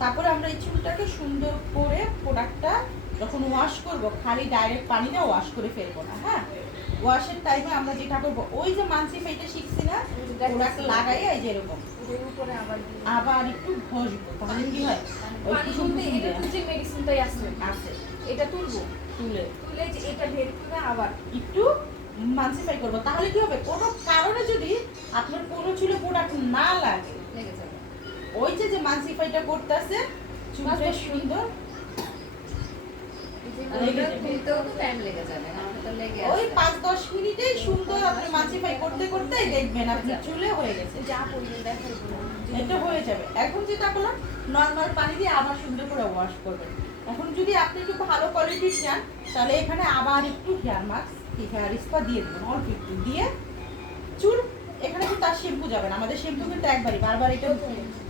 তারপরে আমরা এই চুলটাকে সুন্দর করে প্রোডাক্টটা যখন ওয়াশ করব, খালি ডাইরেক্ট পানি দিয়ে ওয়াশ করে ফেলবো না। হ্যাঁ, ওয়াশের টাইমে আমরা যেটা করবো, ওই যে মানসি ফাইটা শিখছি না, প্রোডাক্ট লাগাই এই যে এরকম আবার একটু ঘষবো, তাহলে কি হয় ওই কিছু যে মেডিসিনটাই আছে আছে এটা তুলবো, তুলে যে এটা বের করে আবার একটু মানসিফাই করবো। তাহলে কি হবে, কোনো কারণে যদি আপনার কোনো চুলে প্রোডাক্ট না লাগে, লেগে যাবে। ওই যে যে মানসিফাইটা করতেছে চুলটা সুন্দর ওই 5-10 মিনিটেই সুন্দর আপনি মানসিফাই করতে করতে দেখবেন আপনি চুলে হয়ে গেছে, যা পরিমাণ দেখার এটা হয়ে যাবে। এখন যেটা করলাম, নর্মাল পানি দিয়ে আবার সুন্দর করে ওয়াশ করবেন। এখন যদি আপনি একটু ভালো কোয়ালিটির চান, তাহলে এখানে আবার একটু হেয়ার মাস্ক, হেয়ার স্পা দিয়ে দেবেন, অল্প একটু দিয়ে চুল। এখানে কিন্তু তার শ্যাম্পু যাবে না, আমাদের শ্যাম্পু কিন্তু একবারই, বারবার এটা,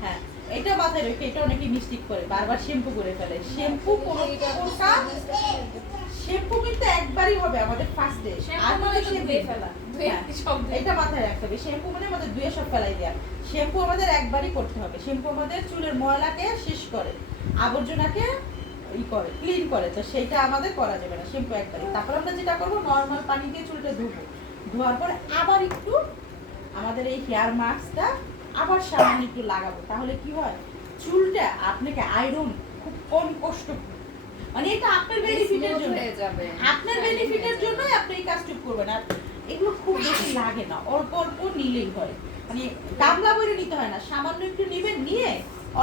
হ্যাঁ এটা মাথায় রেখে, এটা অনেকে মিস্টেক করে বারবার শ্যাম্পু করে ফেলে। শ্যাম্পু কোনো শ্যাম্পু কিন্তু একবারই হবে আমাদের ফার্স্টে, আর মানে এটা মাথায় রাখতে হবে। শ্যাম্পু মানে আমাদের ধুয়ে সব ফেলাই দেয়া, শ্যাম্পু আমাদের একবারই করতে হবে। শ্যাম্পু আমাদের চুলের ময়লাকে শেষ করে, আবর্জনাকে করে, ক্লিন করে, তো সেইটা আমাদের করা যাবে না, শ্যাম্পু একবারই। তারপর আমরা যেটা করবো, নর্মাল পানি দিয়ে চুলটা ধুবো, ধোয়ার পর আবার একটু আমাদের এই হেয়ার মাস্কটা আবার সামান্য একটু লাগাবো। তাহলে কি হয়, চুলটা আপনাকে আয়রন খুব কম কষ্ট, মানে এটা আপনার বেনিফিটের জন্য, আপনার বেনিফিটের জন্যই আপনি এই কাজটুকু করবেন। আর এগুলো খুব বেশি লাগে না, অল্প অল্প নিলেই হয়, মানে গামলা করে নিতে হয় না, সামান্য একটু নেবেন, নিয়ে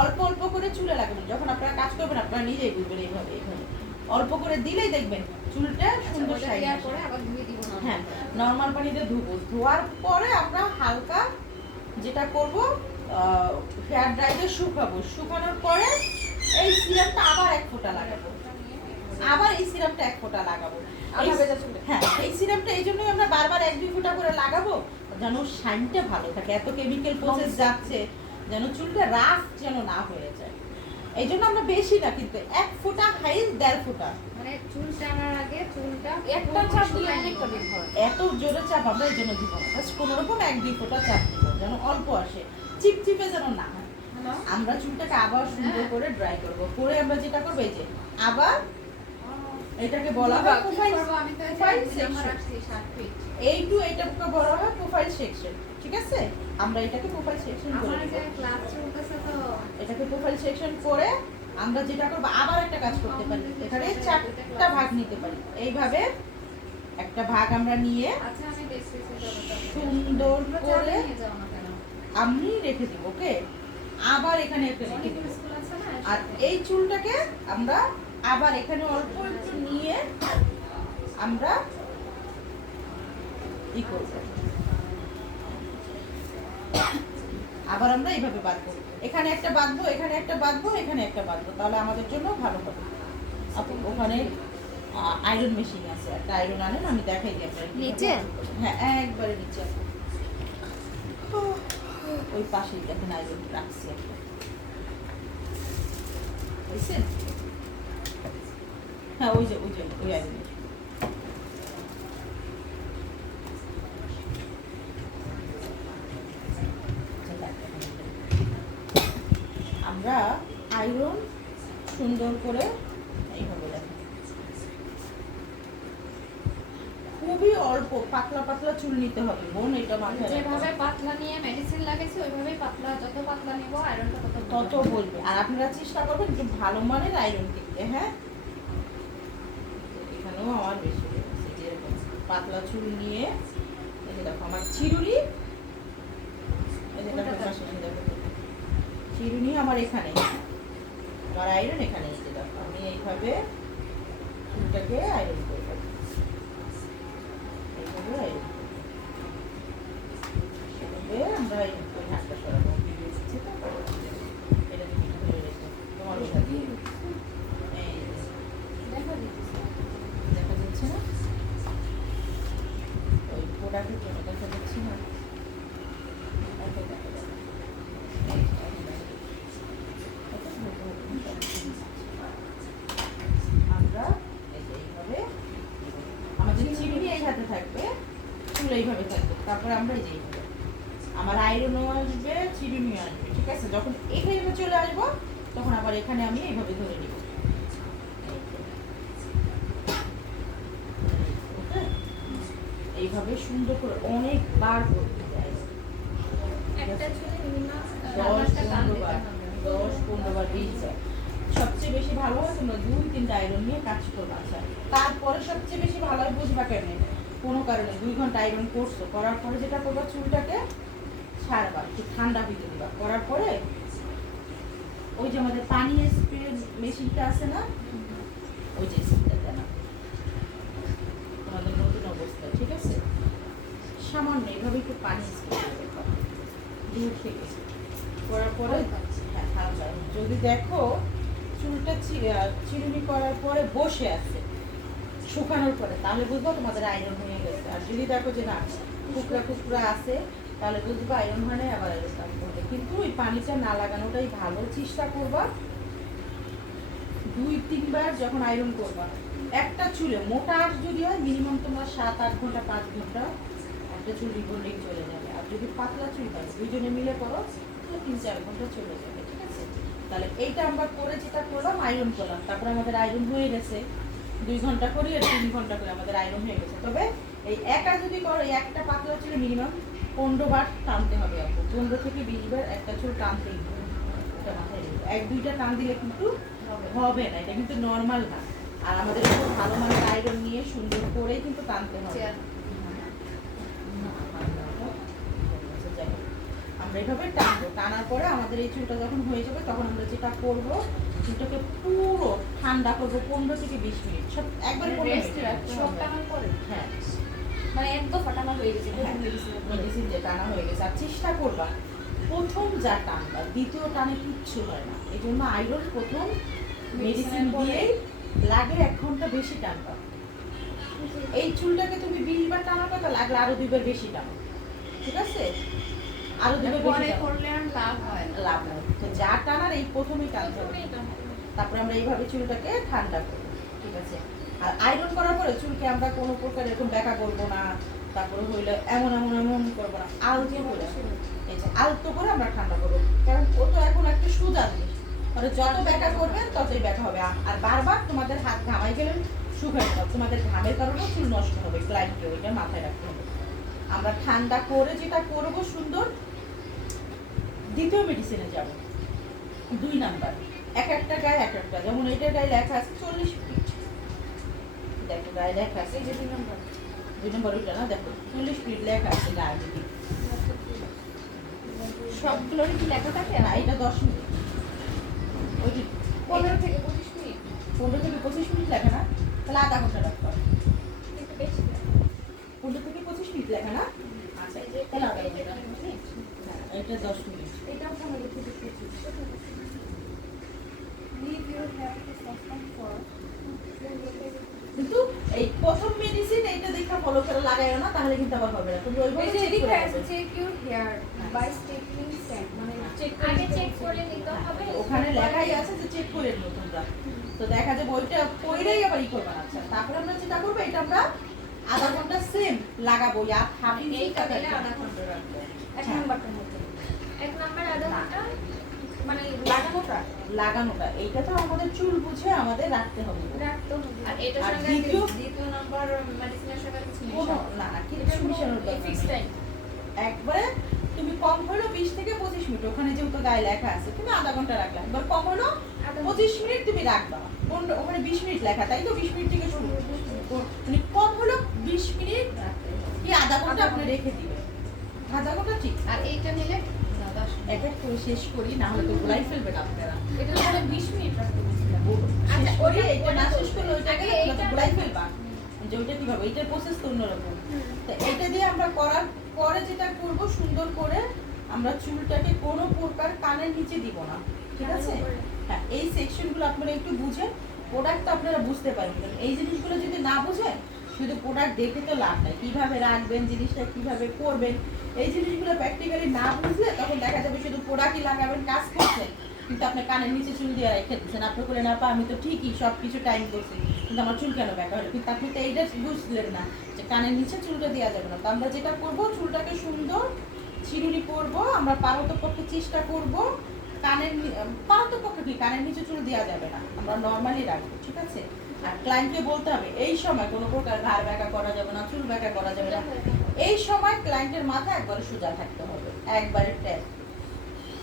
অল্প অল্প করে চুলে লাগাবেন। যখন আপনারা কাজ করবেন আপনারা নিজেই বুঝবেন, এইভাবে এইভাবে অল্প করে দিলেই দেখবেন চুলটা সুন্দর শাইন করে। আবার ধুয়ে দিব, হ্যাঁ নরমাল পানিতে ধুবো, ধোয়ার পরে আমরা হালকা যেটা করব, হেয়ার ড্রাইতে শুকাবো, শুকানোর পরে এই সিরামটা আবার 1 ফোঁটা লাগাবো, আবার এই সিরামটা 1 ফোঁটা লাগাবো। হ্যাঁ, এই সিরামটা এই জন্যই আমরা বারবার 1-2 ফোঁটা করে লাগাবো, যেন শাইনটা ভালো থাকে। এত কেমিক্যাল প্রসেস যাচ্ছে, যেন চুলটা রাফ যেন না হয়ে যায়। এই জন্য আমরা বেশি না, কিন্তু 1 ফোঁটা হাইস 1.5 ফোঁটা, মানে চুল টানার আগে চুলটা একটা চাপ দিলে অনেকটা বের হয়। এত জোরে চাপ আমরা এই জন্য দিব না, জাস্ট কোনোরকম 1-2 ফোঁটা চাপ দিব, যেন অল্প আসে, চিপচিপে যেন না হয়। আমরা চুলটাকে আবার সুন্দর করে ড্রাই করব, করে আমরা যেটা করব, এই যে আবার এটাকে বলা হয় প্রোফাইল সেকশন, এইটু এটাকে বলা হয় প্রোফাইল সেকশন, ঠিক আছে? আমরা এটাকে প্রোফাইল সেকশন করে দেব। এটাকে প্রোফাইল সেকশন করে আমরা যেটা করব, আবার একটা কাজ করতে পারি, এখানে 4টা ভাগ নিতে পারি। এইভাবে একটা ভাগ আমরা নিয়ে সুন্দর করে আমি রেখে দিব, ওকে? আবার এখানে একটা রেখে দিব, আর এই চুলটাকে আমরা আবার এখানে অল্প একটু নিয়ে আমরা ই করব, আবার আমরা এইভাবে বাঁধবো, এখানে একটা বাঁধবো, এখানে একটা বাঁধবো, এখানে একটা বাঁধবো, তাহলে আমাদের জন্য ভালো হবে। আপনি ওখানে আয়রন মেশিন আছে, একটা আয়রন আনেন, আমি দেখাই দিই আপনাকে নিচে। হ্যাঁ, একবারে নিচে, ওই পাশেই দেখেন আয়রন রাখছি একটা, বুঝছেন? হ্যাঁ, ওই যে ওই আয়রন। আমরা আয়রন সুন্দর করে এইভাবে দেখেন, খুবই অল্প পাতলা পাতলা চুল নিতে হবে বোন, এটা মাথায় যেভাবে পাতলা নিয়ে মেডিসিন লাগাইছি ওইভাবেই পাতলা, যত পাতলা নিব আয়রনটা তত বলবে। আর আপনারা চেষ্টা করবেন একটু ভালো মানের আয়রন কিনতে। হ্যাঁ, এখানেও আমার বেশি হয়েছে, যেরকম পাতলা চুল নিয়ে, এই যে দেখো আমার চিরুনি, এই যে দেখো চিরুনি আমার এখানে, আমার আয়রন এখানে, এই যে দেখো আমি এইভাবে চুলটাকে আয়রন করবো, এইভাবে আয়রন করবো, আমরা ওই হাতটা সরাবো, এটা ধরে রেখে তোমার ওটা দিয়ে দেখা যাচ্ছে না, ওই প্রোডাক্টের জন্য দেখা যাচ্ছে না, আমরা এইভাবে আমাদের চিরুনি এই হাতে থাকবে, চুল এইভাবে থাকবে, তারপরে আমরা এই যে আমার আয়রনও আসবে, চিরুনিও আসবে, ঠিক আছে? যখন এখানে চলে আসবো তখন আবার এখানে আমি এইভাবে ধরে নিব। এইভাবে সুন্দর করে অনেকবার করতে যায়, একটা চুলে মিনিমাম 10-15 বার 20 বার। সবচেয়ে বেশি ভালো হয় তোমরা 2-3টা আয়রন নিয়ে কাজ করবা। আচ্ছা, তারপরে সবচেয়ে বেশি ভালো হয় বুঝবা কেন, কোনো কারণে 2 ঘন্টা আয়রন করছো, করার পরে যেটা করবা চুলটাকে ছাড়বা, একটু ঠান্ডা হইতে দিবা। করার পরে ওই যে আমাদের পানি স্প্রে মেশিনটা আছে না, ওই যে স্প্রেটা না তোমাদের নতুন অবস্থা, ঠিক আছে, সামান্য এইভাবে একটু পানি স্প্রে করবে দূর থেকে। করার পরে হ্যাঁ হালকা, যদি দেখো চুলটা চিরুনি করার পরে বসে আছে শুকানোর পরে, তাহলে বুঝবো তোমাদের আয়রন হয়ে গেছে। আর যদি দেখো যে না টুকরা টুকরা আছে, তাহলে বুঝবো আয়রন হয় না, আবার আয়রন করবে। কিন্তু ওই পানিটা না লাগানোটাই ভালো। চেষ্টা করবা 2-3 বার যখন আয়রন করবা, একটা চুলে মোটা আঁশ যদি হয় মিনিমাম তোমরা 7-8 ঘন্টা 5 ঘন্টা একটা চুল রিবন্ডিং চলে যাবে। আর যদি পাতলা চুল হয় দুইজনে মিলে করো তো 3-4 ঘন্টা চলে যাবে, ঠিক আছে। তাহলে এইটা আমরা করে যেটা করলাম আয়রন করলাম, তারপরে আমাদের আয়রন হয়ে গেছে। 2 ঘন্টা করি আর 3 ঘন্টা করে আমাদের আয়রন হয়ে গেছে। তবে এই একা যদি করো, এই একটা পাতলা চুলে মিনিমাম 15 বার টানতে হবে। আপু 15 থেকে 20 বার একটা চুল টানতেই হবে, এটা মাথায় রেখো। 1-2টা টান দিলে কিন্তু হবে না, এটা কিন্তু নর্মাল না। আর আমাদের খুব ভালো মানের আয়রন নিয়ে সুন্দর করেই কিন্তু টানতে হবে। আমরা এইভাবে টানবো, টানার পরে আমাদের এই চুলটা যখন হয়ে যাবে তখন আমরা যেটা করব, চুলটাকে পুরো ঠান্ডা করবো 15 থেকে 20 মিনিট, সব একবার সব টানার পরে হ্যাঁ মানে একদম ফাটানো হয়ে গেছে মেডিসিন যে টানা হয়ে গেছে। আর চেষ্টা করবা প্রথম যা টানবা দ্বিতীয় টানে কিচ্ছু হয় না। এই জন্য আয়রন প্রথম মেডিসিন দিয়েই লাগে 1 ঘন্টা বেশি টানবা। এই চুলটাকে তুমি 20 বার টানাবে, তো লাগলে আরো 2 বার বেশি টানো, ঠিক আছে, আরো 2 বার বেশি টানো। করলে আর লাভ হয় না। লাভ নেই, তো যা টানার এই প্রথমেই টানতে হবে। তারপরে আমরা এইভাবে চুলটাকে ঠান্ডা করবো, ঠিক আছে। আর আয়রন করার পরে চুলকে আমরা কোনো প্রকার এরকম ব্যাকা করবো না, তারপরে হইলে এমন এমন এমন করবো না, আলতো করে, এই যে আলতো করে আমরা ঠান্ডা করবো। কারণ ও তো এখন একটু সুজা জিনিস, মানে যত ব্যাকা করবেন ততই ব্যাকা হবে। আর বারবার তোমাদের হাত ঘামাই গেলে শুকায় যাবে, তোমাদের ঘামের কারণে চুল নষ্ট হবে, ক্লাইন্টকে ওইটা মাথায় রাখতে হবে। আমরা ঠান্ডা করে যেটা করবো সুন্দর, দ্বিতীয় মেডিসিনে যাব 2 নাম্বার। এক একটা গায়ে এক একটা, যেমন এইটার গায়ে লেখা আছে 40 ফিট, দেখো গায়ে লেখা আছে এই যে 2 নম্বর ওইটা না, দেখো 40 ফিট লেখা আছে গায়ে। যদি সবগুলোর কি লেখা থাকে? না, এটা 10 মিনিট, ওই 15 থেকে 25 মিনিট 15 থেকে 25 মিনিট লেখা না, তাহলে আধা ঘন্টা রাখতে হবে। একটু বেশি 15 থেকে 25 মিনিট লেখা না, আচ্ছা এই যে তাহলে আধা ঘন্টা রাখতে হবে। হ্যাঁ, এটা 10 মিনিট। এটাও আমাদের খুব বেশি leave your hair to soften for কিন্তু এই প্রথম মেডিসিন এইটা দেখা ফলো করে লাগাইও না, তাহলে কিন্তু আবার হবে না। তুমি ওইভাবে চেক করে নেবে। Check your hair by stapling stand, মানে আগে চেক করে নিতে হবে। ওখানে লেখাই আছে যে চেক করে নিও তোমরা। তো দেখা যাবে ওইটা কইরেই আবার ই করবা। আচ্ছা, তারপরে আমরা যেটা করব, এটা আমরা আধা ঘন্টা সেম লাগাবো, আর হাফ ইঞ্চি এইটা দিলে কাটাইলে আধা ঘন্টা রাখবো। এক হ্যাঁ। নাম্বারটার মধ্যে এক নাম্বার আধা ঘন্টা, মানে লাগানোটা এইটা তো আমাদের চুল বুঝে আমাদের রাখতে হবে। রাখতে হবে। আর এটার আর সঙ্গে দ্বিতীয় নাম্বার মেডিসিনের সঙ্গে কিছু কোনো না না কিছু মিশানোর দরকার ফিক্স নেই। টাইম একবারে তুমি কম হলো 20 থেকে 25 মিনিট, ওখানে যেহেতু গায়ে লেখা আছে তুমি আধা ঘন্টা রাখলা। একবার কম হলো 25 মিনিট তুমি রাখবা, ওখানে 20 মিনিট লেখা, তাই তো 20 মিনিট থেকে শুরু। মানে কম হলো 20 মিনিট কি আধা ঘন্টা আপনি রেখে দিবেন, আধা ঘন্টা ঠিক। আর এইটা নিলে না 10 এক এক করে শেষ করি, না হলে তো গুলাই ফেলবেন আপনারা। এটা নিলে 20 মিনিট রাখতে বলছিলাম। শেষ করি, ওটা- এটা না শেষ করলে ওইটা আগে গেলে তোমরা তো এইটা- গুলাই ফেলবা, যে ওইটা কিভাবে, এইটার প্রসেস তো অন্যরকম। তো এইটা দিয়ে আমরা করার পরে যেটা করব, সুন্দর করে আমরা চুলটাকে কোনো প্রকার কানের নিচে দিব না, ঠিক আছে। হ্যাঁ, এই সেকশনগুলো আপনারা একটু বুঝেন, প্রোডাক্ট আপনারা বুঝতে পারবেন। এই জিনিসগুলো যদি না বুঝেন, শুধু প্রোডাক্ট দেখে তো লাভ নাই, কিভাবে রাখবেন জিনিসটা, কিভাবে করবেন, এই জিনিসগুলো প্র্যাকটিক্যালি না বুঝলে তখন দেখা যাবে শুধু প্রোডাক্টই লাগাবেন, কাজ করছেন, কিন্তু আপনি কানের নিচে চুল দিয়ে রেখে দিচ্ছেন। আপনি করে না পা, আমি তো ঠিকই সব কিছু টাইম করছি, কিন্তু আমার চুল কেন ব্যাকা হলো, কিন্তু আপনি তো এইটা বুঝলেন না যে কানের নিচে চুলটা দেওয়া যাবে না। তো আমরা যেটা করব, চুলটাকে সুন্দর চিরুনি করব, আমরা পারতপক্ষে চেষ্টা করব কানের পারতপক্ষে কি কানের নিচে চুল দেওয়া যাবে না, আমরা নর্মালি রাখবো, ঠিক আছে? আর ক্লায়েন্টকে বলতে হবে এই সময় কোনো প্রকার ঘাড় ব্যাকা করা যাবে না, চুল ব্যাকা করা যাবে না। এই সময় ক্লায়েন্টের মাথা একবারে সোজা থাকতে হবে, একবারে ট্যাপ,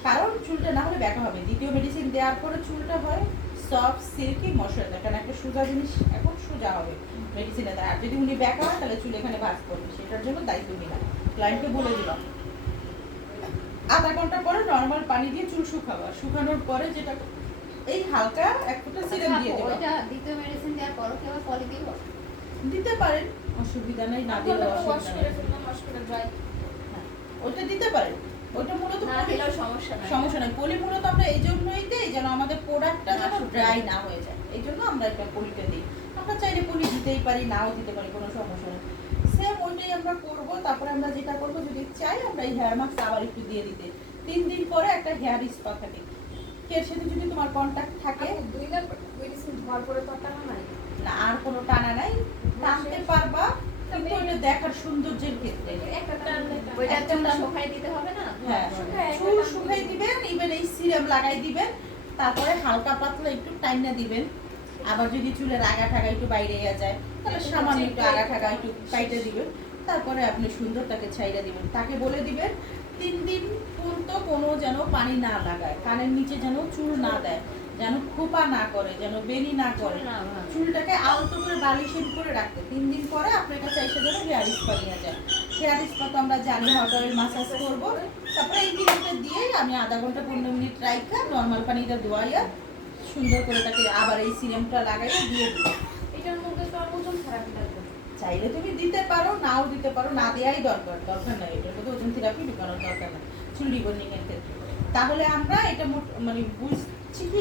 কারণ চুলটা না হলে ব্যাকা হবে। দ্বিতীয় মেডিসিন দেওয়ার পরে চুলটা হয় সফট সিল্কি মশার, কারণ একটা সোজা জিনিস এখন সোজা হবে মেডিসিনে দেয়। আর যদি উনি ব্যাকা হয় তাহলে চুল এখানে ভাঁজ করবে, সেটার জন্য দায়িত্ব নিলাম, ক্লায়েন্টকে বলে দিলাম। আধা ঘন্টা পরে নর্মাল পানি দিয়ে চুল শুকাবো, শুকানোর পরে যেটা এই হালকা এক ফোঁটা সিরাম দিয়ে দেবো। ওইটা দ্বিতীয় মেডিসিন দেওয়ার পরও কি আবার পলি দিব? দিতে পারেন, অসুবিধা নাই, না দিলে ওয়াশ অসুবিধা করে নেই। ফেললাম, ওয়াশ করে ড্রাই। ওইটা দিতে পারেন, ওইটা মূলত না দিলেও সমস্যা নাই। সমস্যা নাই। পলি মূলত আমরা এই জন্যই দেই যেন আমাদের প্রোডাক্টটা যেন ড্রাই না হয়ে যায়, এই জন্য আমরা এটা পলিটা দিই। আমরা চাইলে পলি দিতেই পারি, নাও দিতে পারি, কোনো সমস্যা নেই। সেম ওইটাই আমরা করব। তারপরে আমরা যেটা করব, যদি চাই আমরা এই হেয়ার মাস্ক আবার একটু দিয়ে দিতে। 3 দিন পরে একটা হেয়ার স্পা থাকে, এর সাথে যদি তোমার কন্টাক্ট থাকে দুইবার মেডিসিন ধোয়ার পরে তো টানা নাই। না, আর কোনো টানা নাই, টানতে পারবা, কিন্তু ওইটা দেখার সৌন্দর্যের ক্ষেত্রে। একটা টান ওইটা তো আমরা শুকাই দিতে হবে না? হ্যাঁ, চুল শুকাই দিবেন, ইভেন এই সিরাম লাগাই দিবেন, তারপরে হালকা পাতলা একটু টাইনা দিবেন। আবার যদি চুলের আগা ঠাগা একটু বাইরে যায় তাহলে সামান্য একটু আগা ঠাগা একটু কাইটে দিবেন, তারপরে আপনি সুন্দরটাকে ছাইড়া দিবেন। তাকে বলে দিবেন 3 দিন পর্যন্ত কোনো যেন পানি না লাগায়, কানের নিচে যেন চুল না দেয়, যেন খোপা না করে, যেন বেনি না করে, চুলটাকে আলতো করে বালিশের করে রাখতে। 3 দিন পরে আপনার কাছে এসে যেন হেয়ার স্পা নিয়ে যায়। হেয়ার স্পা তো আমরা জানি হট অয়েল মাসাজ করবো, তারপরে এই ক্রিমটা দিয়ে আমি আধা ঘন্টা 15 মিনিট রাইখা নর্মাল পানিটা ধোয়াইয়া সুন্দর করে তাকে আবার এই সিরামটা লাগাইয়া দিয়ে দিই। এটার মধ্যে তো আর ওজন খারাপ লাগবে। চাইলে তুমি দিতে পারো, নাও দিতে পারো, না দেওয়াই দরকার নাই, এটার মধ্যে ওজন থেরাপি ঢুকানোর দরকার নাই চুল রিবন্ডিং এর ক্ষেত্রে। তাহলে আমরা এটা মানে বুঝছি কি